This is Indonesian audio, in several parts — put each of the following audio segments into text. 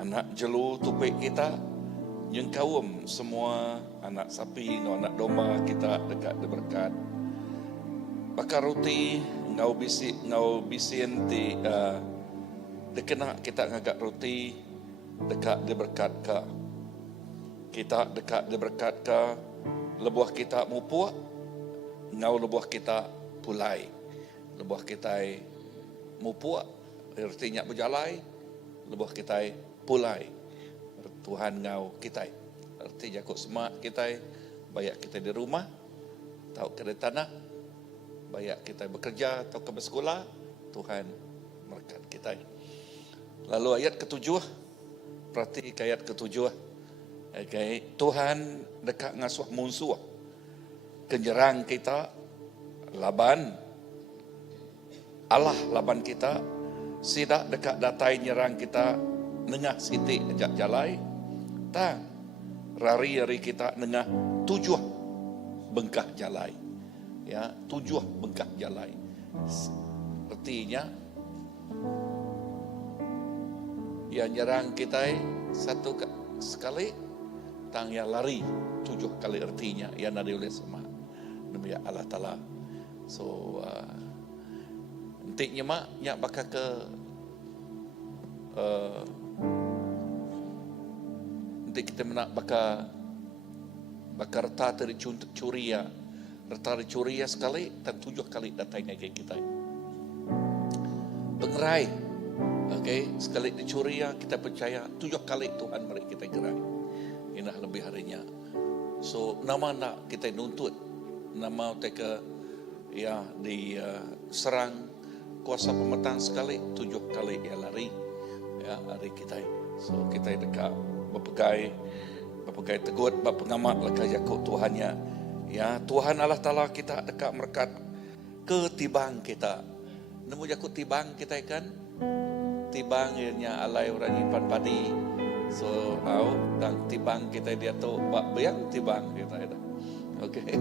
anak jelu tupik kita, yang kawum semua anak sapi, anak domba kita dekat berkat. Bakar roti ngau bisin ti dekena kita ngagak roti dekat berkat ka. Kita dekat berkat ka, lebuah kita mupuak, ngau lebuah kita pulai. Lebuah kita mupuak, artinya berjalai, lebuah kita pulai. Tuhan ngau kita, artinya kok semak kita, bayak kita di rumah, atau ke tanah, bayak kita bekerja atau ke bersekolah, Tuhan berkat kita. Lalu ayat ketujuh, perhati ayat ketujuh. Okay. Tuhan dekat ngasuh musuh, kenyerang kita, laban Allah laban kita, sidak dekat datai nyerang kita, nengah siti ajak jalai, tak rari kita nengah tujuh bengkah jalai, ya tujuh bengkah jalai, artinya yang nyerang kita satu sekali, tang yang lari tujuh kali, artinya yang ada oleh sama demi Allah Ta'ala. So nantinya mak yang bakal ke nanti kita nak bakal reta dari curia, reta dari curia sekali dan tujuh kali datanya kayak kita pengerai. Okay, sekali dicuria kita percaya tujuh kali Tuhan beri kita gerai. Inah lebih harinya. So nama nak kita nuntut, nama teka ya diserang kuasa pemetaan sekali, tujuh kali ya lari ya hari kita. So kita dekat berpegai tegut, berpengamat lekah yakut Tuhannya. Ya Tuhan Allah Ta'ala kita dekat merkat ketibang kita. Nemu yakut tibang kita kan? Tibang ianya alai orang nyimpan padi. So dan tibang kita dia tu bak bayang tibang kita ada. Okey.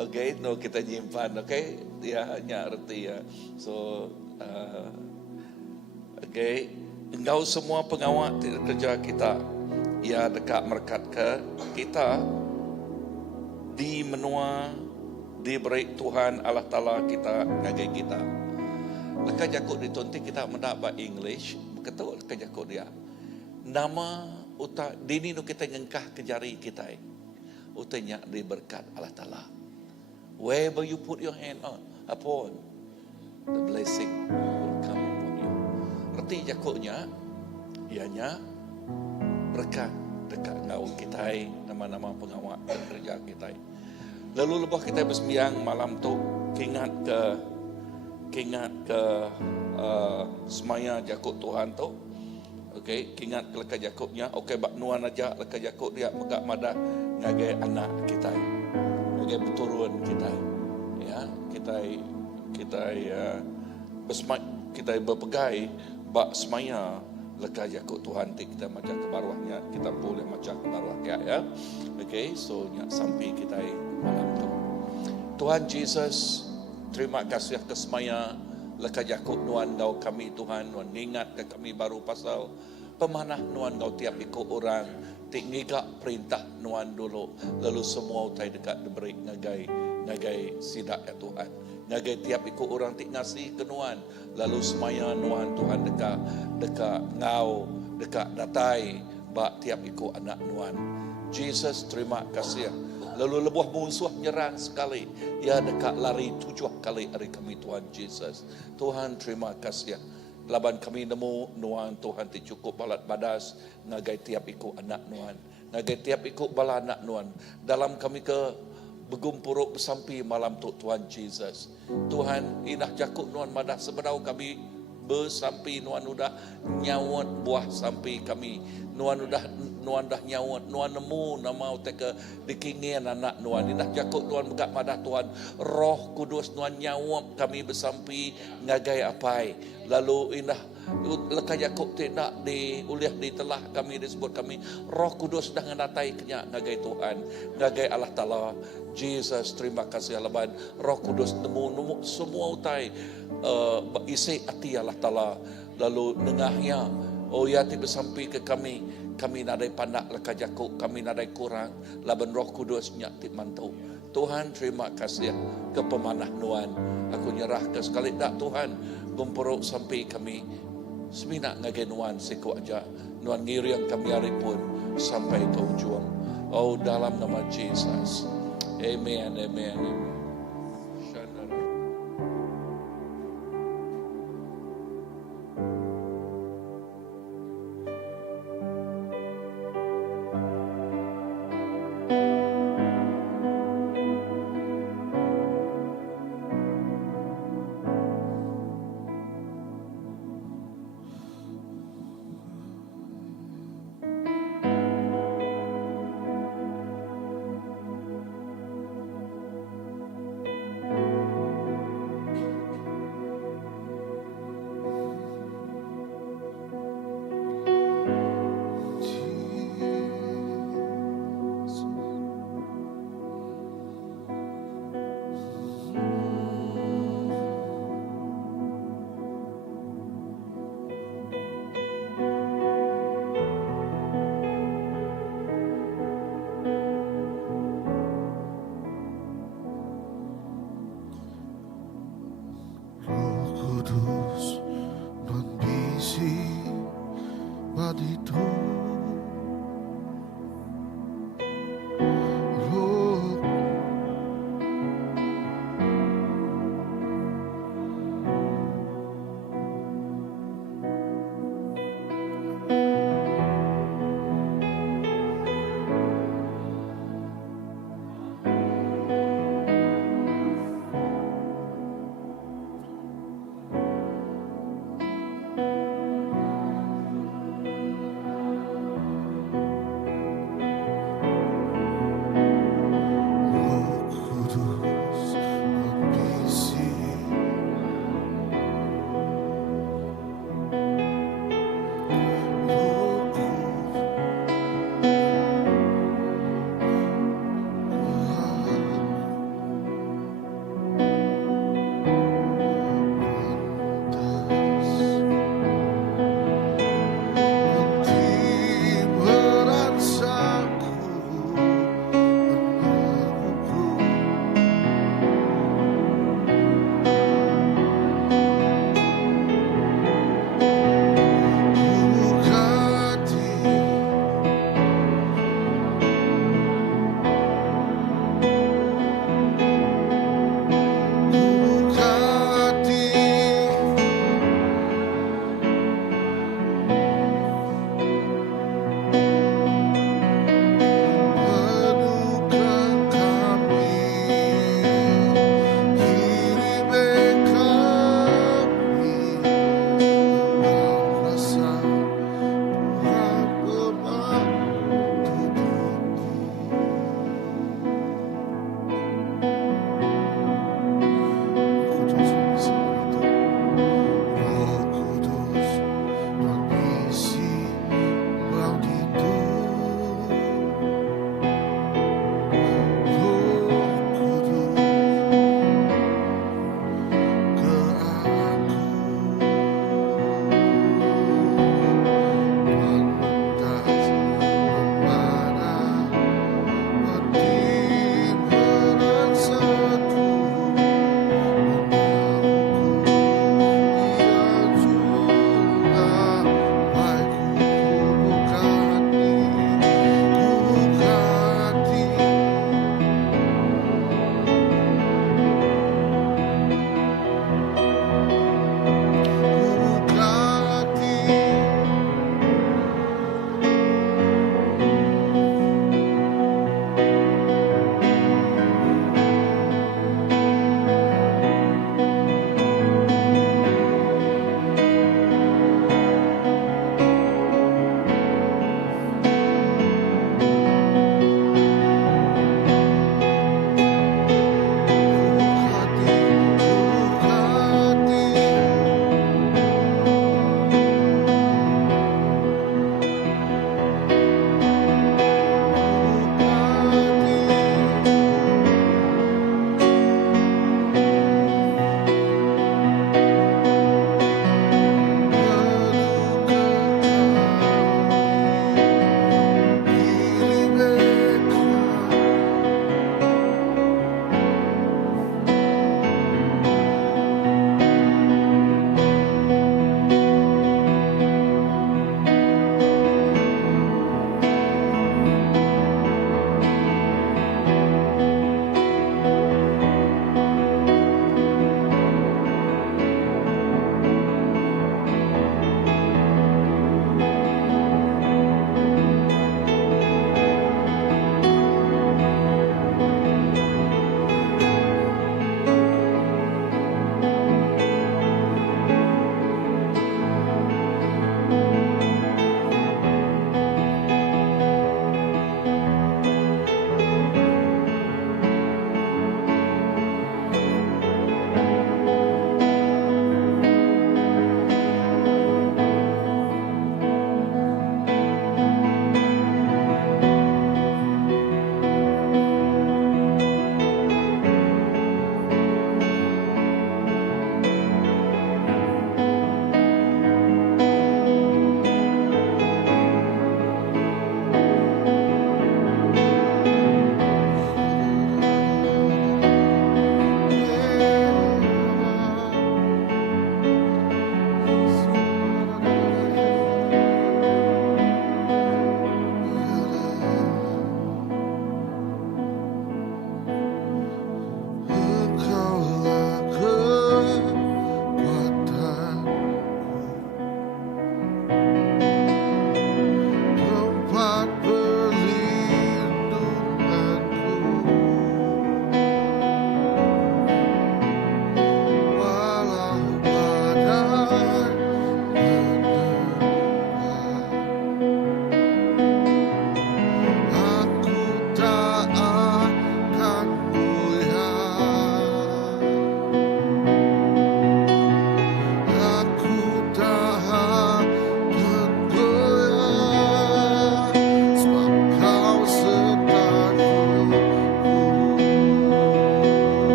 Okey, no kita nyimpan, okey. Dia hanya arti ya. So okey, engkau semua pengawal kerja kita ya dekat merkat ke kita di menua diberi Tuhan Allah Ta'ala kita ngagai kita. Lekah jakut ditonti kita mendapat English, betul lekah jakut dia. Nama utak dini nu kita ngengkah ke jari kita. Utanya diberkat Allah Ta'ala. Wherever you put your hand upon, the blessing will come upon you. Arti jakutnya, ianya berkat dekat ngau kita, nama-nama pengawal kerja kita. Lalu lepas kita bersembiang malam tu, ingat ke semaya jakut Tuhan tu. Okey, ingat ke jakutnya. Okey, bak nuan aja leka jakut dia megak madah ngagai anak kita. Ngagai berturun kita. Ya, kita bersmak kita berpegai bak semaya leka jakut Tuhan ti kita macam ke baruahnya, kita boleh macam ke baruah ya. Okey, so nyak sampai kita malam tu. Tuhan Yesus, terima kasih kesemaya leka jakut nuan gau kami Tuhan, nuan ingat ke kami baru pasal pemanah nuan gau tiap ikut orang, tik ngigak perintah nuan dulu, lalu semua utai dekat diberi ngagai sidak ya Tuhan, ngagai tiap ikut orang tik ngasih ke nuan, lalu semaya nuan Tuhan dekat ngau, dekat datai, bak tiap ikut anak nuan. Jesus terima kasih. Lalu lebuah musuh nyerang sekali. Ya dekat lari tujuh kali hari kami Tuhan Yesus. Tuhan terima kasih. Laban kami nemu nuan Tuhan ti cukup balat badas. Ngagai tiap ikut anak nuan. Ngagai tiap ikut bala anak nuan. Dalam kami ke begumpuruk bersampi malam tu Tuhan Yesus. Tuhan inah jakut nuan madah sebenau kami bersampi nuan udah nyawat buah sampai kami. Nuan dah nyawat, nuan nemu nama uteka dikingin anak nuan. Indah jakut nuan megak madah Tuhan. Roh Kudus nuan nyawat kami bersampi ngagai apai. Lalu indah lekah jakut tidak diuliah ditelah kami disebut kami. Roh Kudus dah ngadatai kenyak ngagai Tuhan, ngagai Allah Ta'ala. Jesus terima kasih alaban. Roh Kudus nemu semua utai isi hati Allah Ta'ala. lalu dengahnya, oh ya tiba sampai ke kami nadai pandak leka jakuk, kami nadai kurang, laban Roh Kudus nyak tip mantu. Tuhan terima kasih ke pemanah nuan. Aku nyerah ke sekali tak Tuhan, gomporok sampai kami semina ngagen nuan siku aja, nuan ngiri yang kami hari pun sampai ke ujung. Oh dalam nama Jesus, amen, amen, amen.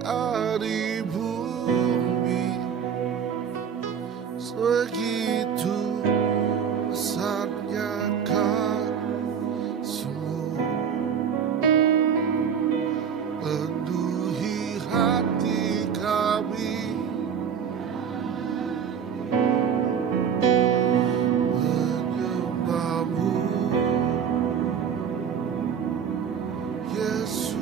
di bumi, segitu besarnya kasih-Mu, penuhi hati kami, menyembah-Mu, Yesus.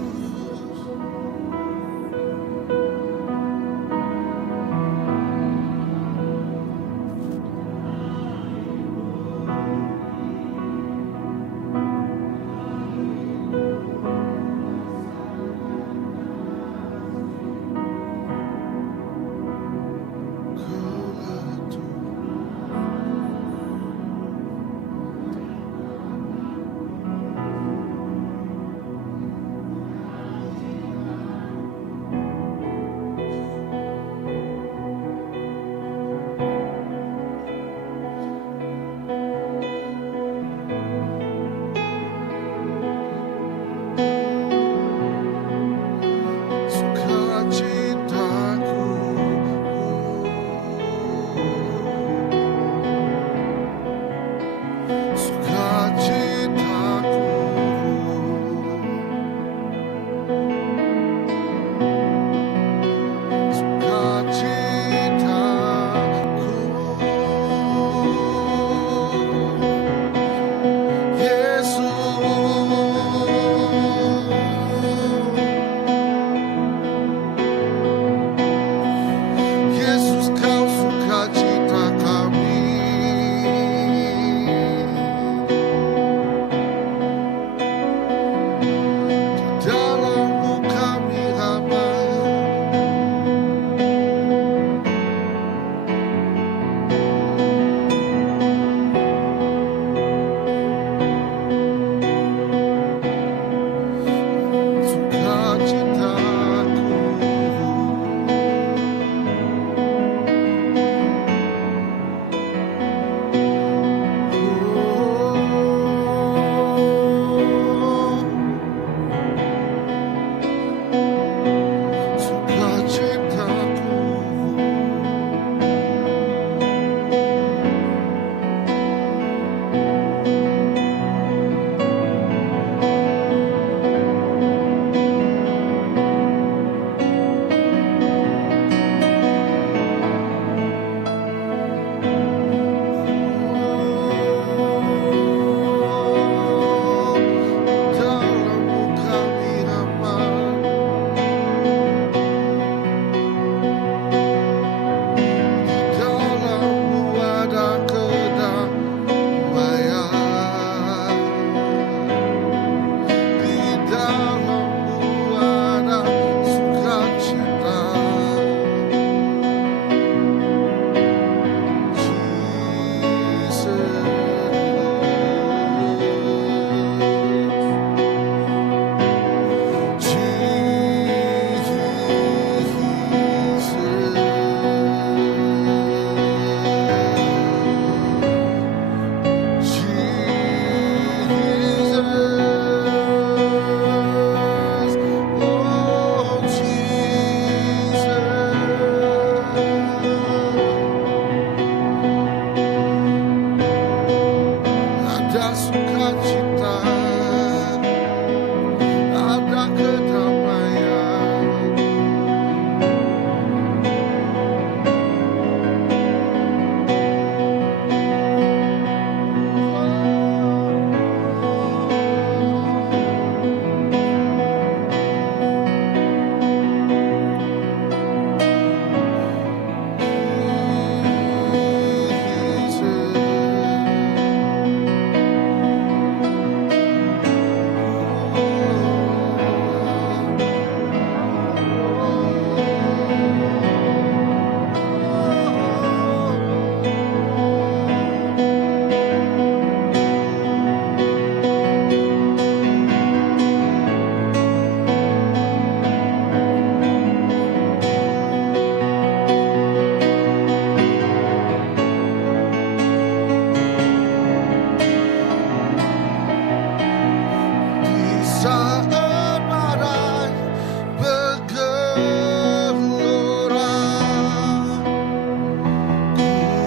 bergelora.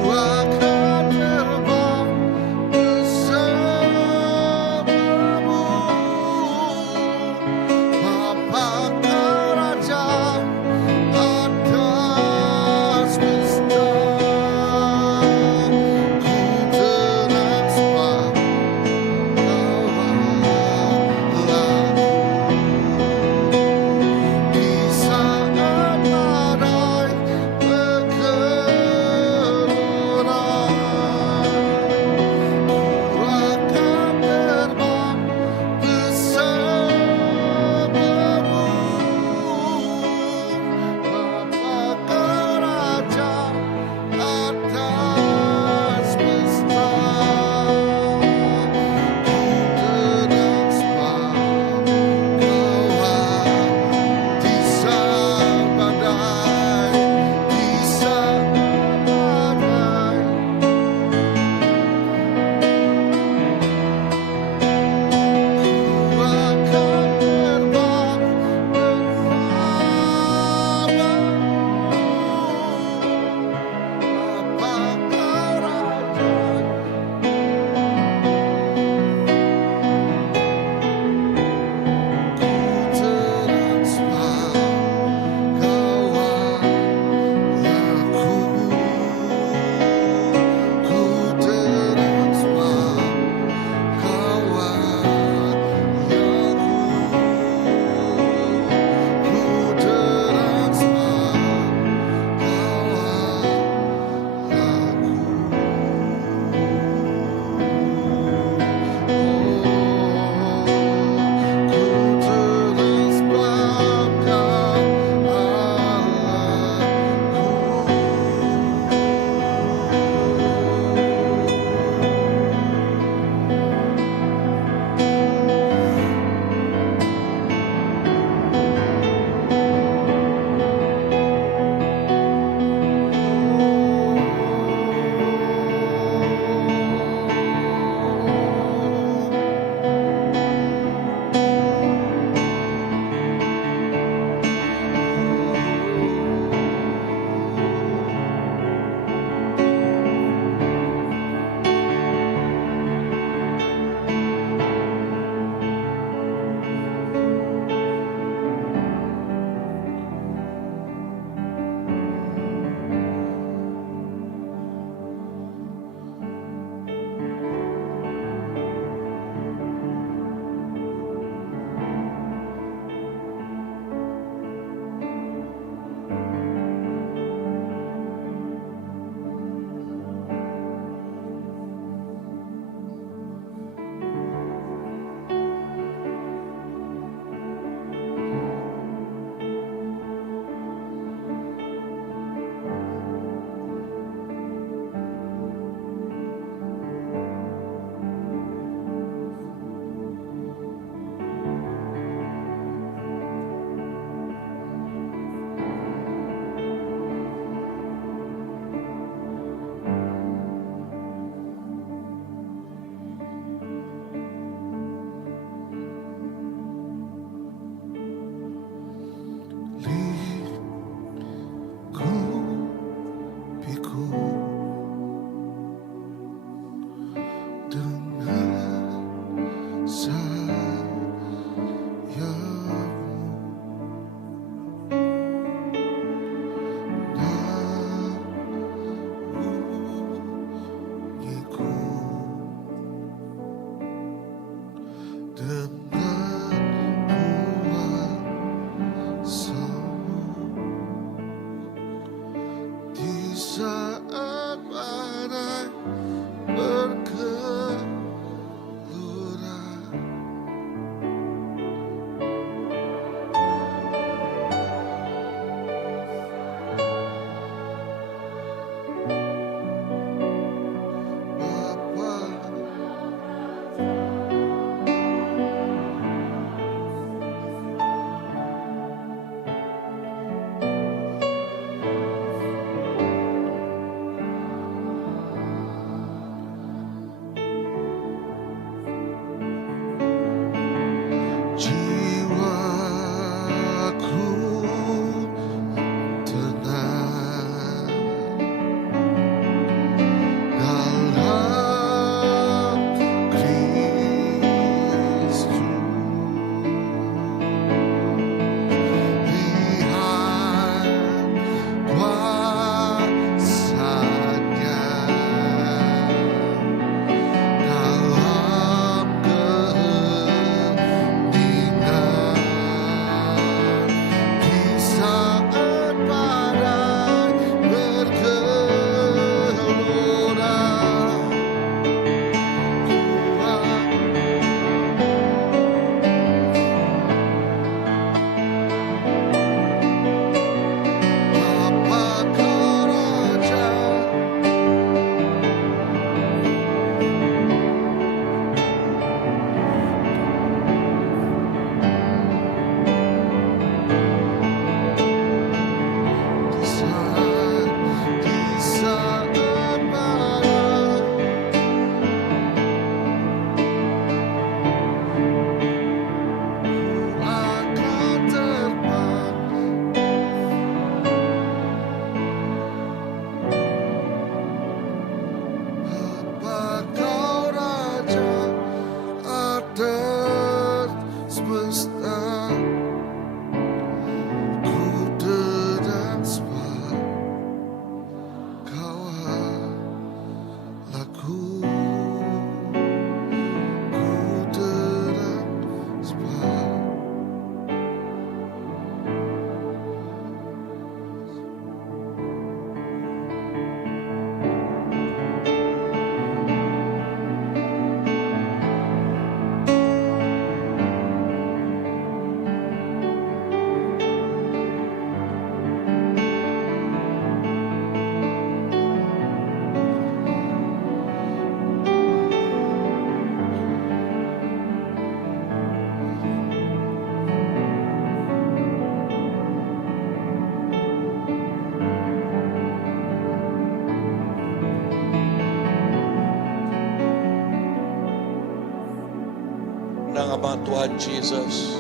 Ku akan terbang bersamamu, Bapa Kerajaan atas semesta. Ku tenang sebab Kau Allahku. Di saat nama Tuhan Yesus.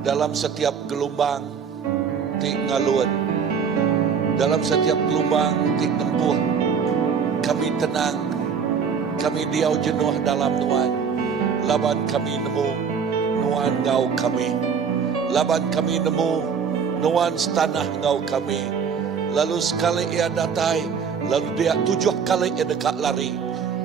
Dalam setiap gelombang tik ngalun, dalam setiap gelombang tik nempuh, kami tenang, kami diau jenuh dalam Tuhan. Laban kami nemu nuan ngau kami, laban kami nemu nuan setanah ngau kami. Lalu sekali ia datai, lalu dia 7 kali ia dekat lari,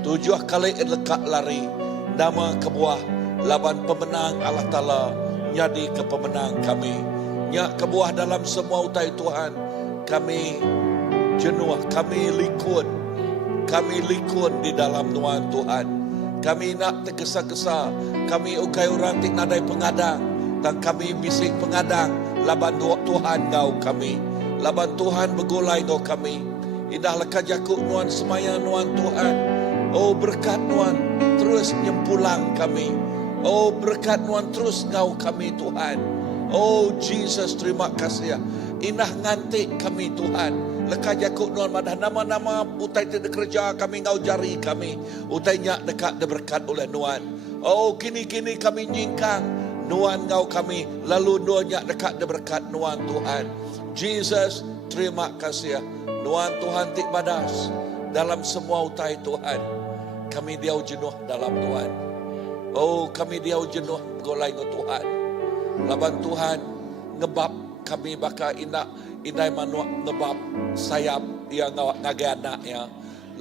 7 kali ia dekat lari. Nama kebuah laban pemenang Allah Ta'ala, nyadi ke pemenang kami. Nyak kebuah dalam semua utai Tuhan, kami jenuh, kami likun di dalam Tuhan Tuhan. Kami nak tergesa-gesa, kami ukai orang tik nadai pengadang, dan kami bisik pengadang, laban Tuhan ngau kami, laban Tuhan begolai ngau kami. Indah leka jakuk nuan semaya nuan Tuhan. Oh berkat nuan terus nyempulang kami. Oh berkat nuan terus ngau kami Tuhan. Oh Jesus, terima kasih. Inah ngantik kami Tuhan. Leka jakuk nuan madah nama-nama utai tidak kerja kami ngau jari kami. Utai nyak dekat berkat oleh nuan. Oh kini-kini kami nyingkang nuan ngau kami. Lalu nuan nyak dekat berkat nuan Tuhan. Jesus, terima kasih. Nuan Tuhan tik badas dalam semua utai Tuhan. Kami diau jenuh dalam Tuhan. Oh kami diau jenuh golai ngau Tuhan. Laban Tuhan ngebab kami baka indai manuak ngebab sayap yang ngagai anaknya.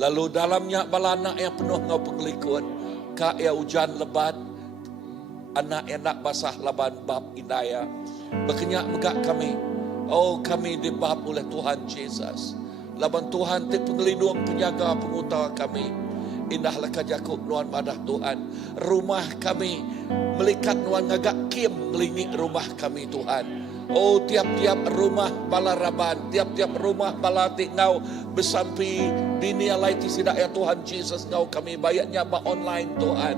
Lalu dalamnya bala anak yang penuh ngau pengelikun. Ka ia hujan lebat, anak yang nak basah laban bab indaya. Berkenyak megak kami. Oh kami dibab oleh Tuhan Yesus. Laban Tuhan tik pengelindung, penjaga, pengutara kami. Indahlah kajakuk nuan madah Tuhan. Rumah kami melikat nuan ngagak kim ngelingi rumah kami Tuhan. Oh tiap-tiap rumah bala raban, tiap-tiap rumah bala tik ngau besampi dunia lain tidak ya Tuhan Yesus ngau kami bayarnya ba online Tuhan.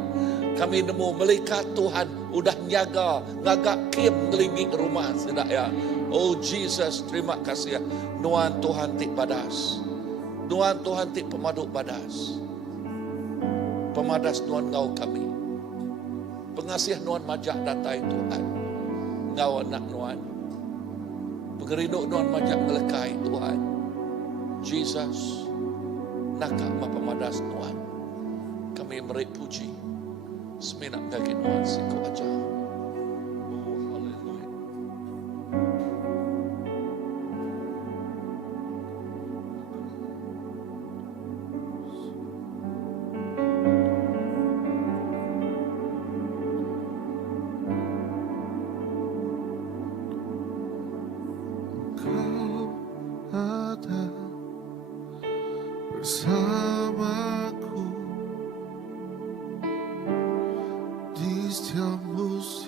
Kami nemu melikat Tuhan udah nyaga ngagak kim ngelingi rumah tidak ya. Oh Jesus, terima kasih. Nuan Tuhan tik badas. Nuan Tuhan tik pemaduk badas. Pemadas nuan ngau kami. Pengasih nuan majah datai Tuhan. Ngau anak nuan. Pengerinduk nuan majah ngelekai Tuhan. Jesus, nakak ma pemadas nuan. Kami merik puji. Seminak bagi nuan siku aja. Bersamaku di setiap musim.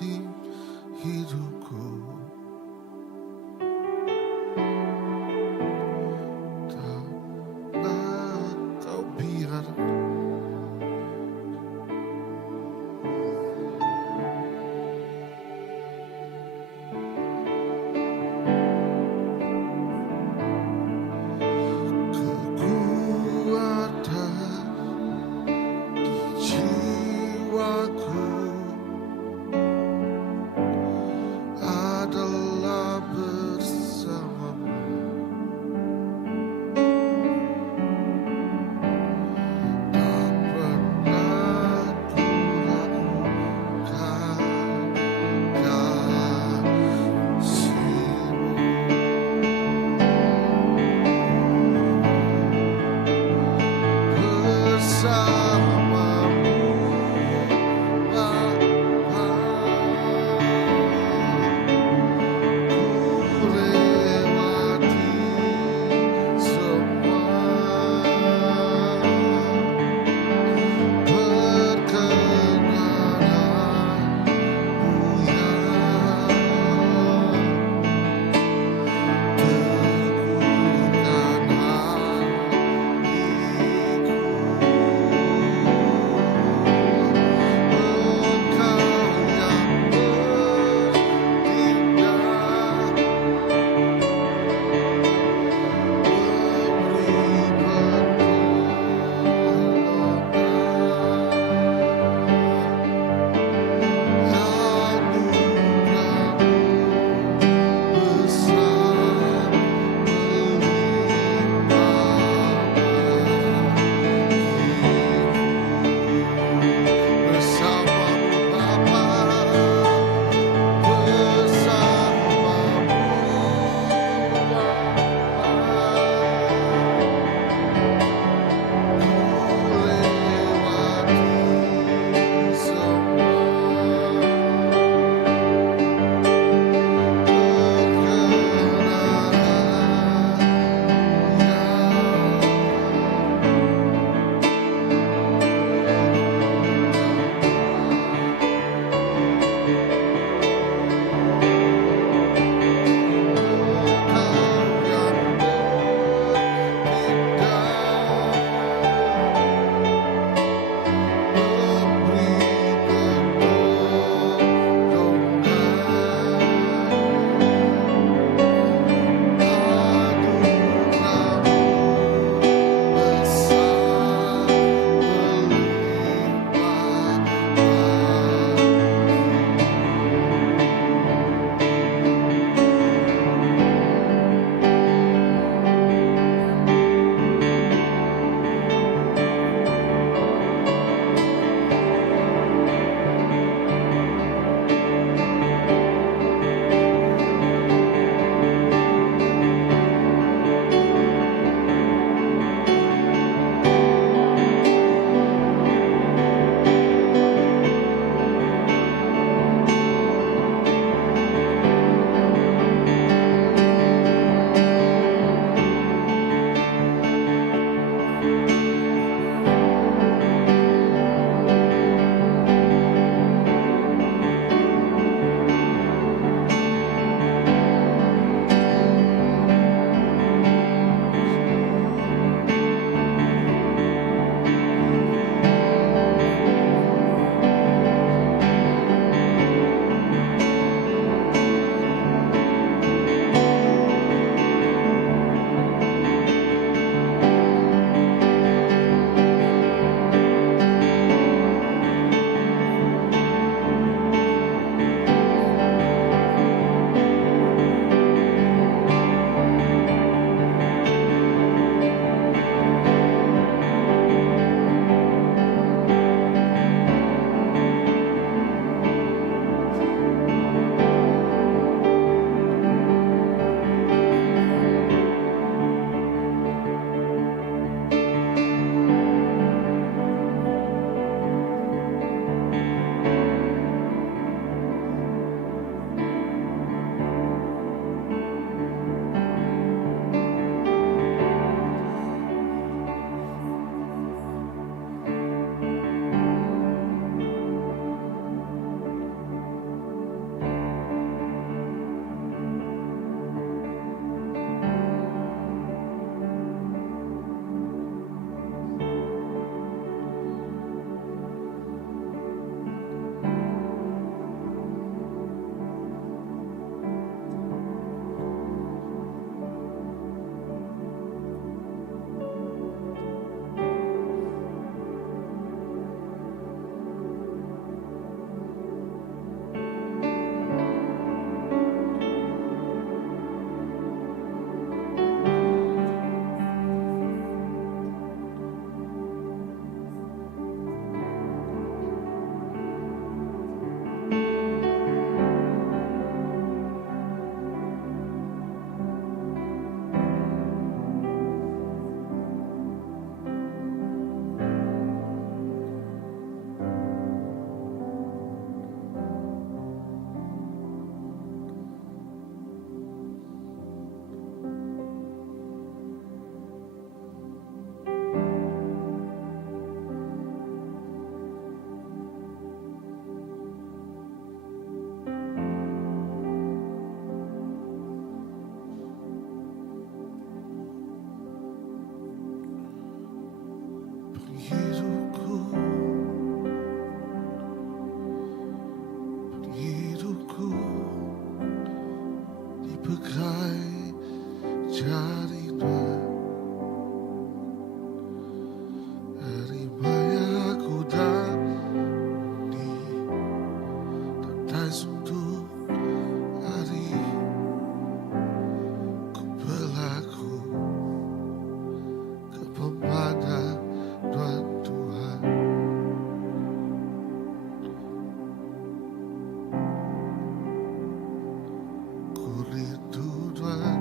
Pegai jari dua Hari maya kuda Ni Tatai suntuk hari Ku berlaku Kepada Tuhan Tuhan Ku rindu Tuhan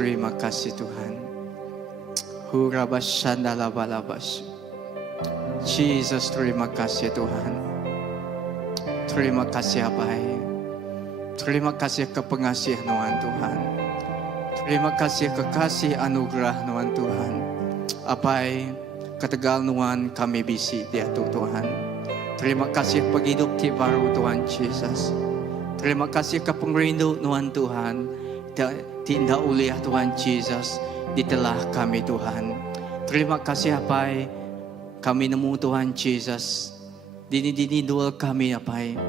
terima kasih Tuhan. Hurabashandalabalabas. Jesus, terima kasih Tuhan. Terima kasih Abai. Terima kasih kepengasihan Tuhan. Terima kasih kekasih anugerah Tuhan. Abai, ketegal kami bisi dia Tuhan. Terima kasih penghidup ti baru Tuhan Jesus. Terima kasih ke pengrindu Tuhan. Tindak uliah Tuhan Jesus di telah kami Tuhan. Terima kasih Abai. Kami nemu Tuhan Jesus. Dini dua kami Abai.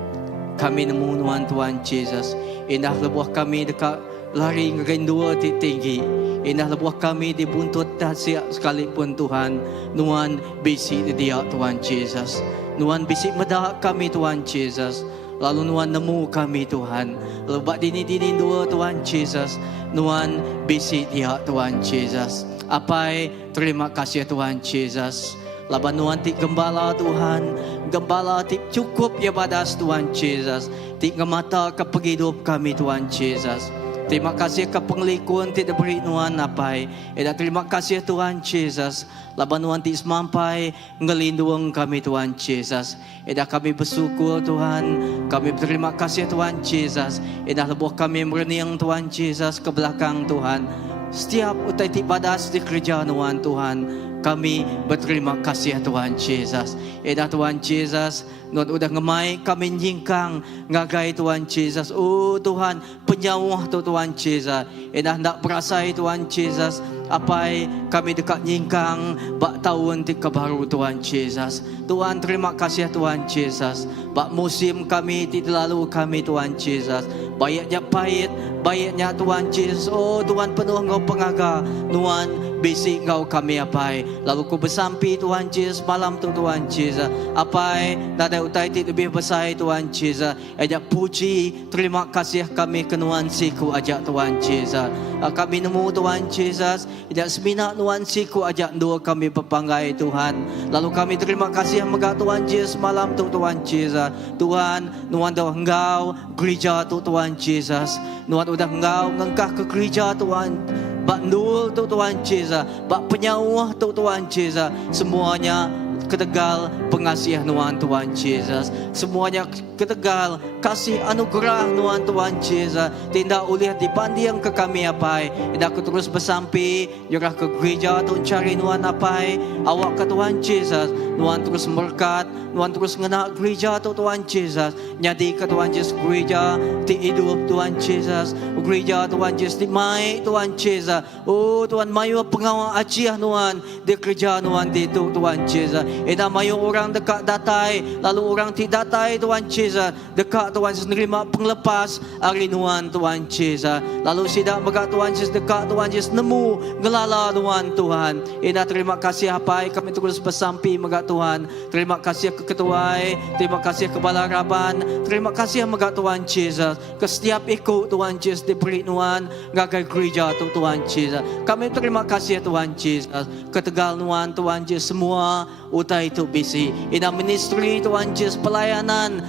Kami nemu Tuhan Jesus. Indah lebuah kami dekat lari ngerindu tinggi. Indah lebuah kami dibuntut dahsyat sekalipun Tuhan. Nuan bisi di dia Tuhan Jesus. Nuan bisi medak kami Tuhan Jesus. Lalu Nuan nemu kami Tuhan. Lebat dini dua Tuhan Jesus. Nuan bisi dia Tuhan Jesus. Apai terima kasih Tuhan Jesus. Laban Nuan ti gembala Tuhan. Gembala ti cukup ya badas Tuhan Jesus. Ti ngemata ke penghidup kami Tuhan Jesus. Terima kasih ke penglikuan ti diberi Nuan apai. Eda terima kasih Tuhan Jesus. Laban Nuan ti semampai ngelindung kami Tuhan Jesus. Eda kami bersyukur Tuhan. Kami berterima kasih Tuhan Jesus. Eda lebuh kami mereniang Tuhan Jesus ke belakang Tuhan. Setiap utai ti badas di kerja Tuhan. Kami berterima kasih Tuhan Jesus. Eda Tuhan Jesus, Nuan udah ngemai kami nyingkang ngagai Tuhan Jesus. Oh Tuhan, penyawah Tuhan Jesus. Eda hendak perasai Tuhan Jesus. Apai kami dekat nyingkang bak tahun ti kebaru Tuhan Jesus. Tuhan terima kasih Tuhan Jesus. Bak musim kami ti lalu kami Tuhan Jesus. Bayaknya pahit, bayaknya Tuhan Jesus. Oh Tuhan penuh engkau pengaga. Nuan bisi engkau kami apai. Lalu ku bersampi Tuhan Jesus malam tu Tuhan Jesus. Apai nada utai ti lebih besar Tuhan Jesus. Ajak puji terima kasih kami kenuan siku ajak Tuhan Jesus. Kami nemu Tuhan Jesus. Ajak semina nuan siku ajak dua kami berpanggai Tuhan. Lalu kami terima kasih megah Tuhan Jesus malam tu Tuhan Jesus. Tuhan nuan dah engkau gereja tu Tuhan Jesus. Nuan udah engkau ngengkah ke gereja Tuhan. Bak nul tu Tuhan Jesus. Bak penyawah tu Tuhan Jesus. Semuanya ketegal pengasihan Tuhan Jesus. Semuanya ketegal kasih anugerah Tuhan Jesus. Tindak ulihat dipandang ke kami apai. Tidak aku terus bersampi. Jurah ke gereja tu cari Tuhan apai. Awak ke Tuhan Jesus. Tuhan terus berkat. Tuhan terus ngenak gereja tu Tuhan Jesus. Nyadi ke Tuhan Jesus gereja. Ti hidup Tuhan Jesus. Gereja Tuhan Jesus di mai Tuhan Jesus. Oh Tuhan mayu pengawal aciah Tuhan. Di kerja Tuhan di tu Tuhan Jesus. Eda mayu orang dekat datai. Lalu orang tidak datai Tuhan Jesus. Dekat Tuhan Jesus nerima penglepas hari Tuhan Jesus. Lalu sidak megak Tuhan Jesus dekat Tuhan Jesus nemu ngelala Tuhan. Eda terima kasih apai kami terus bersampi megak Tuhan. Terima kasih ke ketuai. Terima kasih ke balaraban. Terima kasih megak Tuhan Jesus. Ke setiap ikut Tuhan Jesus diberi Tuhan. Gagai gereja tu Tuhan Jesus. Kami terima kasih Tuhan Jesus. Ketegal Tuhan Jesus semua utai itu bisi. Ina ministry Tuhan Jesus pelayanan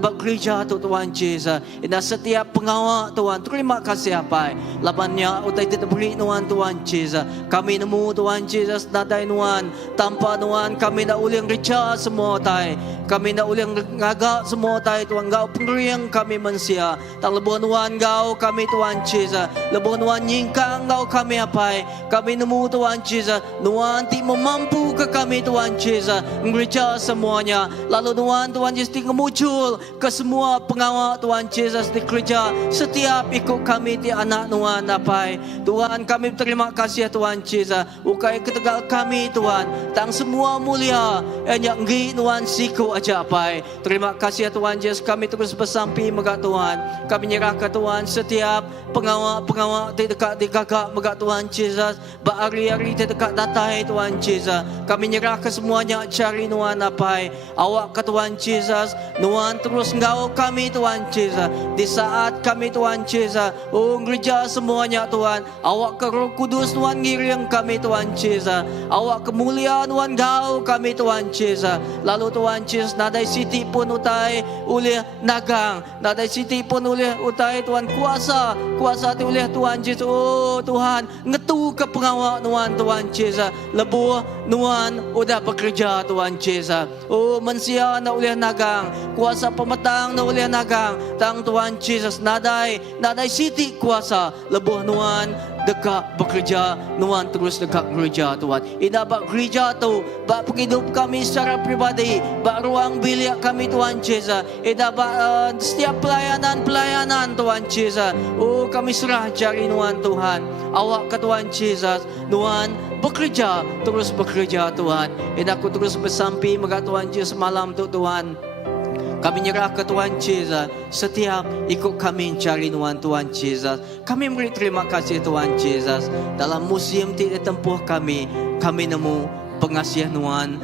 bak gereja tu Tuhan Jesus. Ina setiap pengawal Tuhan. Terima kasih apai. Labannya utai itu beri Tuhan Jesus. Kami nemu Tuhan Jesus nadai Tuhan. Tanpa Tuhan kami nak ulang reca semua tai. Kami nak ulang ngagak semua tai Tuhan. Engkau pengeriang kami manusia. Tak lebuh Tuhan Engkau kami Tuhan Jesus. Lebuh Tuhan nyingkang Engkau kami apai. Kami nemu Tuhan Jesus. Tuhan ti memampu ke kami Tuhan Jesus. Gereja semuanya. Lalu Tuhan Jesus ti muncul ke semua pengawal Tuhan Jesus di gereja. Setiap ikut kami ti anak Tuhan apai. Tuhan kami terima kasih Tuhan Jesus. Ukai ketegal kami Tuhan. Tang semua mulia. Enyak ngi Tuhan siku aja apai. Terima kasih Tuhan Jesus. Kami terus bersampi megak Tuhan. Kami nyerah ke Tuhan setiap pengawal di dekat di gagak megak Tuhan Jesus. Bahari-hari di dekat datai Tuhan Jesus. Kami nyerah ke semuanya cari Tuhan apai. Awak ke Tuhan Jesus. Tuhan terus engkau kami Tuhan Jesus. Di saat kami Tuhan Jesus. Oh gereja semuanya Tuhan. Awak ke Roh Kudus Tuhan ngiring kami Tuhan Jesus. Awak kemuliaan Tuhan engkau kami Tuhan Jesus. Lalu Tuhan Jesus Jesus, nadai siti pun utai oleh nagang, nadai siti pun oleh utai Tuhan kuasa ti oleh Tuhan Jesus. Oh Tuhan, ngetu ke pengawak Tuhan Jesus, lebuh Tuhan udah bekerja Tuhan Jesus. Oh mensia na oleh nagang, kuasa pemetang na oleh nagang, tang Tuhan Jesus, nadai siti kuasa lebuh Tuhan dekat bekerja, Tuhan terus dekat gereja Tuhan. Ina bak gereja tu, bak hidup kami secara pribadi, bak ruang bilik kami Tuhan Jesus. Ina bak setiap pelayanan Tuhan Jesus. Oh kami serah cari Tuhan. Awak ke Tuhan Jesus, Tuhan bekerja, terus bekerja Tuhan. Ina aku terus bersampi megat Tuhan Jesus malam tu Tuhan. Kami nyerah ke Tuhan Jesus. Setiap ikut kami cari Tuhan Jesus. Kami beri terima kasih Tuhan Jesus. Dalam musim tidak tempuh kami nemu pengasihan Tuhan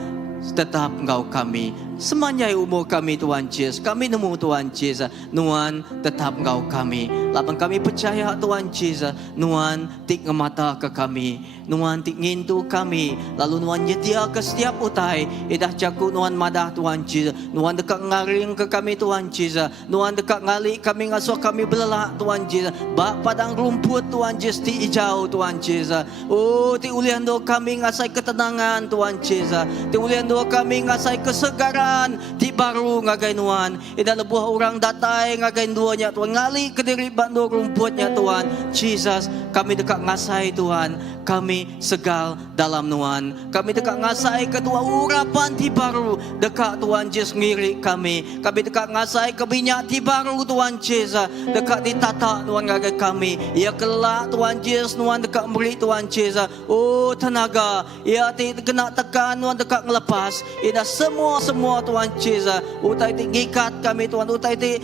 tetap Engkau kami. Semuanya umur kami Tuhan Jesus. Kami nemu Tuhan Jesus. Tuhan tetap Engkau kami. Lapan kami percaya Tuhan Jesus. Tuhan tik ngemata ke kami. Tuhan tik ngintu kami. Lalu Tuhan nyetia ke setiap utai. Idah jago Tuhan madah Tuhan Jesus. Tuhan dekat ngaring ke kami Tuhan Jesus. Tuhan dekat ngali kami ngasuh kami belelak Tuhan Jesus. Bak padang rumput Tuhan Jesus ti hijau Tuhan Jesus. Oh ti ulian do kami ngasai ketenangan Tuhan Jesus. Ti ulian do kami ngasai kesegaran. Ti baru ngagay Tuhan. Idah lebuh orang datai ngagay duanya Tuhan. Ngali kediri bandu rumputnya Tuhan Jesus. Kami dekat ngasai Tuhan. Kami segal dalam Tuhan. Kami dekat ngasai kedua urapan ti baru dekat Tuhan Jesus ngiri kami. Kami dekat ngasai kebinyak ti baru Tuhan Jesus. Dekat ditata Tuhan ngagay kami. Ya kelak Tuhan Jesus Tuhan dekat beri Tuhan Jesus. Oh tenaga. Ya ti kena tekan Tuhan dekat ngelepas. Ida semua Tuhan Jesus. Utai ti gikat kami Tuhan. Utai ti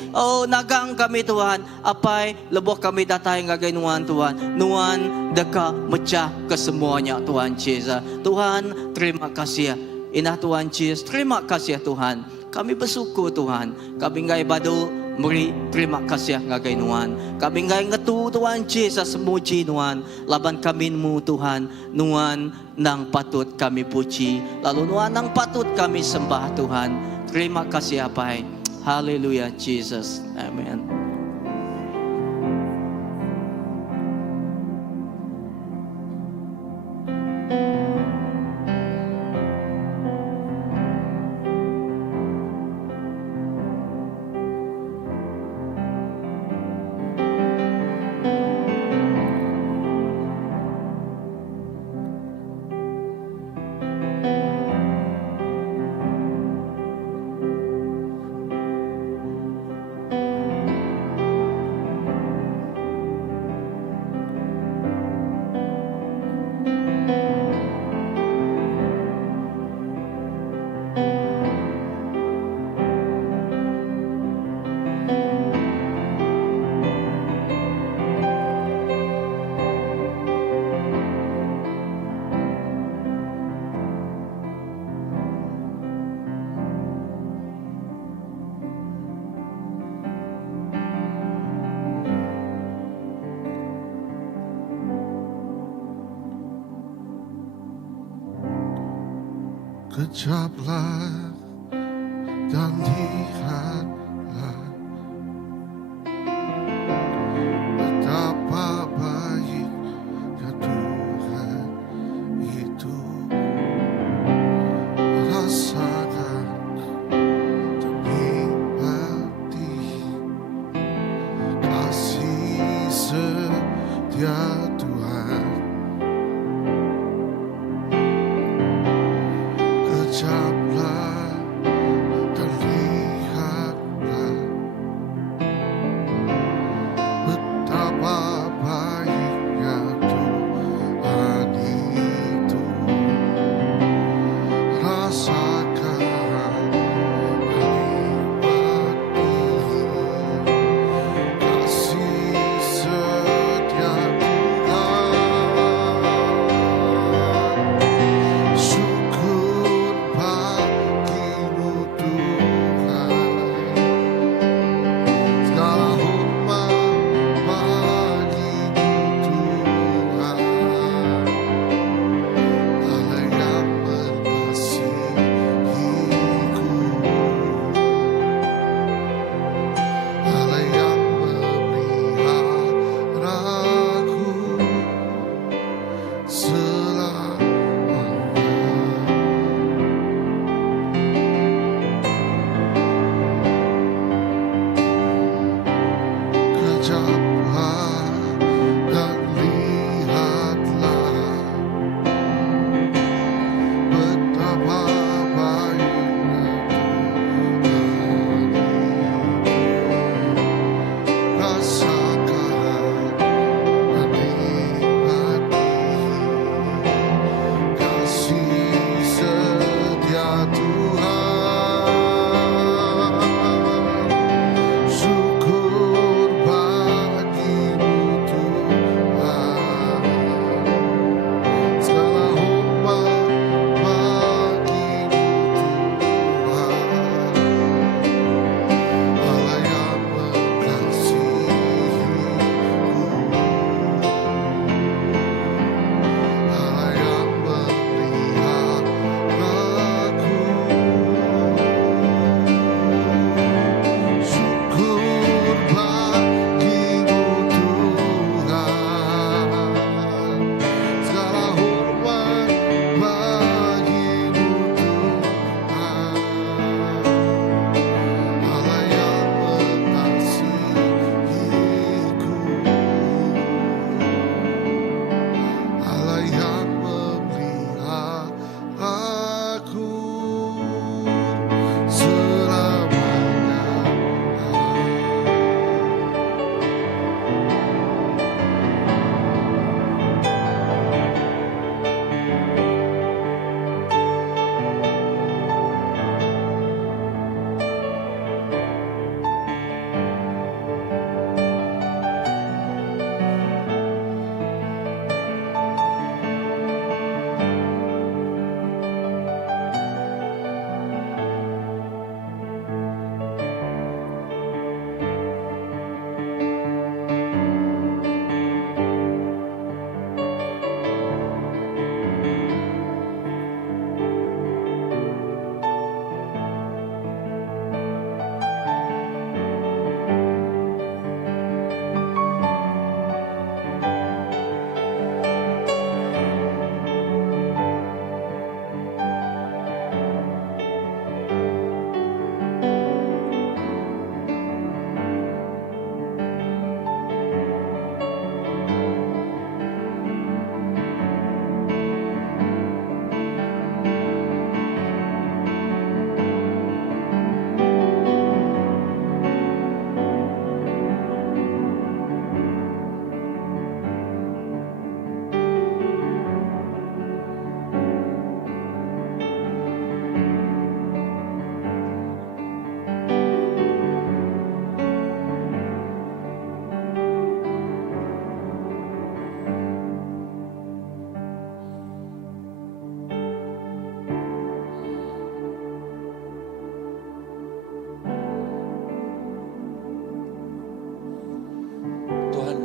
nagang kami Tuhan. Apai lebuh kami datai ngagay Tuhan. Tuhan dekat mecah kesemuanya Tuhan Jesus. Tuhan terima kasih. Inah Tuhan Jesus. Terima kasih Tuhan. Kami bersyukur Tuhan. Kami ngai badu beri terima kasih ngagay Tuhan. Kami ngai ngetu Tuhan Jesus semuji Tuhan. Laban kami mu Tuhan. Tuhan nang patut kami puji. Lalu Tuhan nang patut kami sembah Tuhan. Terima kasih apai. Haleluya Jesus. Amen. Kejaplah dan lihatlah betapa baiknya Tuhan itu. Rasakan dan nikmati kasih setia Tuhan. Kejaplah dan lihatlah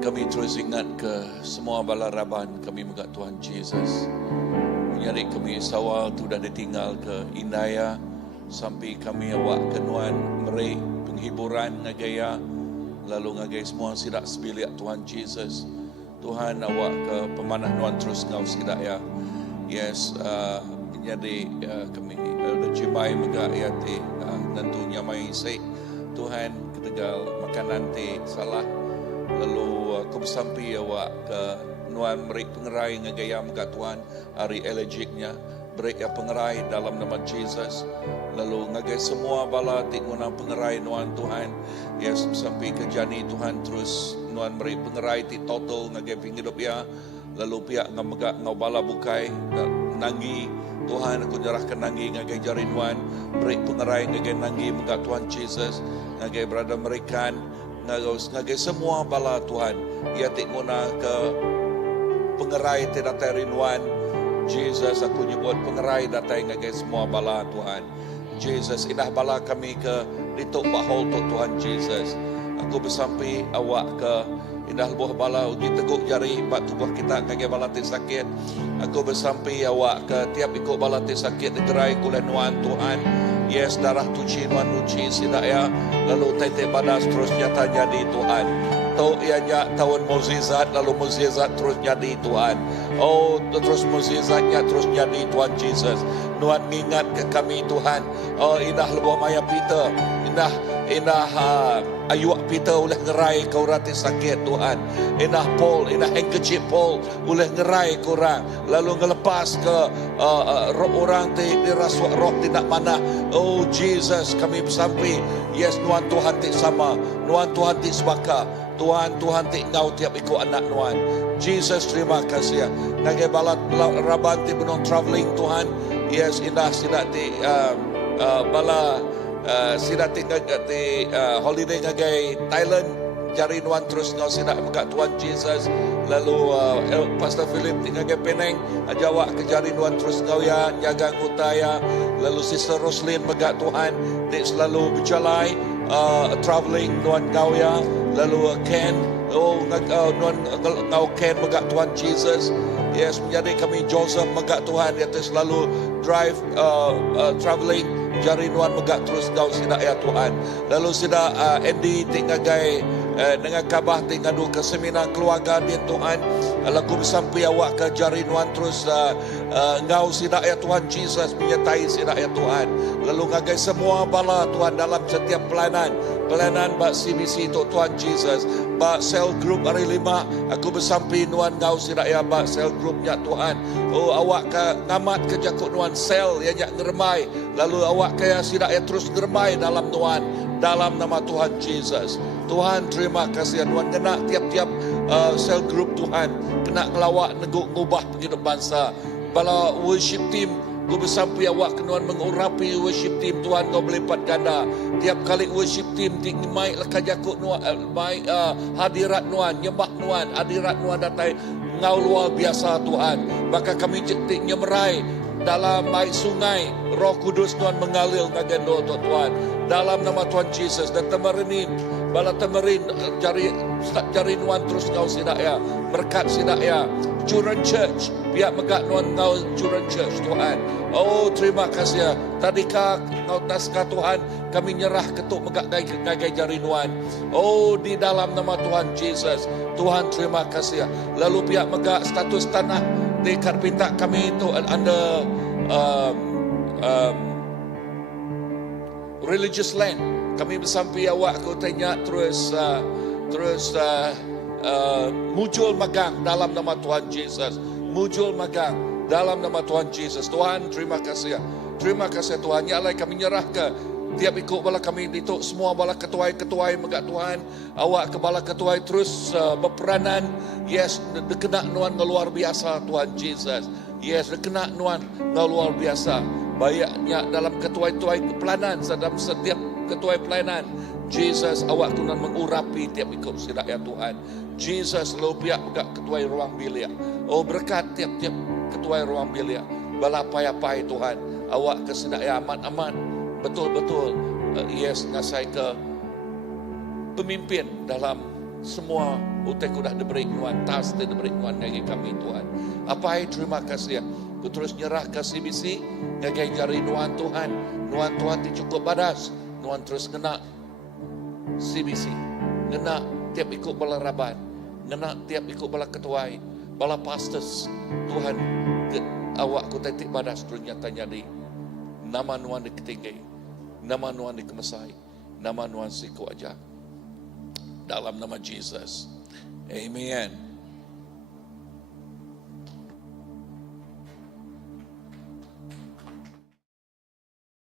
kami terus ingat ke semua balaraban kami megak Tuhan Jesus. Menyari kami sawal tu dah ditinggal ke Indaya sampai kami awak kenuan merik penghiburan ngagaya lalu ngagai semua sidak sebilik Tuhan Jesus. Tuhan awak ke pemanah nuan terus ngau sidak ya. Yes, jadi kami jibai megak ya ti tentunya mai sek Tuhan ketegal makanan ti salah lalu aku bersampai awak ke nuan merik pengerai ngagaya megak Tuhan hari allergiknya break ya pengerai dalam nama Jesus. Lalu ngagai semua bala tikuna pengerai nuan Tuhan. Yes, sampai ke jani Tuhan terus nuan merik pengerai ti total ngagai pinghidup ya. Lalu pihak ngamegak ngau bala bukai nanggi Tuhan aku nyerahkan nanggi ngagai jari nuan break pengerai ngagai nanggi megak Tuhan Jesus. Ngagai berada merikan ngagai semua bala Tuhan. Ia tikuna ke pengerai tidak terinuan Jesus, aku nyebut pengerai datang ngagai semua bala Tuhan Jesus. Indah bala kami ke dituk bahol tu Tuhan Jesus. Aku bersampai awak ke indah buah bala uji teguk jari bak tubuh kita ngagai bala ti sakit. Aku bersampai awak ke tiap ikut bala ti sakit digerai oleh nuan Tuhan. Yes, darah tuci nuan uci sidak ya. Lalu tete badas terus nyata jadi Tuhan. Tau ianya tahun mukjizat lalu mukjizat terus jadi Tuhan. Oh, terus mukjizatnya terus jadi Tuhan Jesus. Nuan ingat ke kami Tuhan. Oh, indah lebuh maya pita. Indah ayuak pita oleh ngerai kau rati sakit Tuhan. Indah Paul, indah handkerchief Paul oleh ngerai korang. Lalu ngelepas ke orang dirasuak roh tidak mana. Oh Jesus, kami bersampai. Yes, nuan Tuhan ti sama. Nuan Tuhan ti sebaka. Tuhan ti ngau tiap ikut anak nuan. Jesus, terima kasih. Ngagai balat raban ti benong traveling Tuhan. Yes, indah sidak ti bala sidak ti holiday ngagai Thailand. Jari nuan terus ngau sidak megak Tuhan Jesus. Lalu Pastor Philip ti ngagai Penang ajawak ke jari nuan terus ngau ya jaga ngutaya. Lalu Sister Roslyn megak Tuhan dia selalu berjalai traveling nuan ngau ya. Lalu Ken, nuan ngau Ken megak Tuhan Jesus. Yes, menjadi kami Joseph megak Tuhan. Dia selalu drive traveling jari nuan megak terus ngau sidak ya Tuhan. Lalu sidak Andy tinggagai dengan kabah tingadu ke seminar keluarga dia Tuhan. Lagu bersampai awak ke jari nuan terus ngau sidak ya Tuhan Jesus menyertai sidak ya Tuhan. Lalu ngagai semua bala Tuhan dalam setiap pelayanan bak CBC tu Tuhan Jesus. Bak sel group hari 5 aku bersampai nuan ngau sidak ya bak sel groupnya Tuhan. Oh, awak ke ngamat ke jakut nuan sel yang nyak ngeremai. Lalu awak kaya sidak ya terus ngeremai dalam nuan dalam nama Tuhan Jesus. Tuhan terima kasih nuan kena tiap-tiap sel group Tuhan kena ngelawak neguk ngubah penghidup bangsa. Bala worship team gue bersampai awak kenuan mengurapi worship team Tuhan kau melipat ganda. Tiap kali worship team tinggi mai leka jakut nuan mai hadirat nuan nyembah nuan hadirat nuan datai ngau luar biasa Tuhan. Maka kami cetik nyemerai dalam mai sungai Roh Kudus Tuhan mengalir ngagendo Tuhan dalam nama Tuhan Jesus. Dan temerin bala temerin jari nuan terus ngau sidak ya berkat sidak ya Children Church pihak megak nuan ngau Children Church Tuhan. Oh, terima kasih ya. Tadika ngau naskah Tuhan kami nyerah ketuk megak gagai jari nuan. Oh, di dalam nama Tuhan Jesus. Tuhan terima kasih ya. Lalu pihak megak status tanah di Karpinta kami itu under religious land. Kami bersampai awak aku tanya terus muncul magang dalam nama Tuhan Jesus. Muncul magang dalam nama Tuhan Jesus. Tuhan terima kasih. Terima kasih Tuhan. Ya Allah kami nyerah ke tiap ikut bala kami dituk semua bala ketuai megak Tuhan. Awak ke bala ketuai terus berperanan. Yes, kena nuan luar biasa Tuhan Jesus. Yes, kena nuan luar biasa. Banyaknya dalam ketuai-tuai pelayanan dalam setiap ketuai pelayanan. Jesus awak tunan mengurapi tiap ikut sidak ya Tuhan. Jesus lo pihak megak ketuai ruang bilik. Oh, berkat tiap-tiap ketuai ruang bilik. Bala payapai Tuhan. Awak ke sidak ya aman-aman. Betul-betul yes ngasai ke pemimpin dalam semua utek dah diberi Tuhan, tas dia diberi Tuhan bagi kami Tuhan. Apa terima kasih ya. Ku terus nyerah ke CBC, ngagai jari nuan Tuhan cukup badas, nuan terus ngena CBC, ngena tiap ikut bala raban, ngena tiap ikut bala ketuai, bala pastors, Tuhan awak ku tetik badas terus nyata jadi, nama nuan diketinggi, nama nuan dikemesai, nama nuan siku aja, dalam nama Jesus, Amen.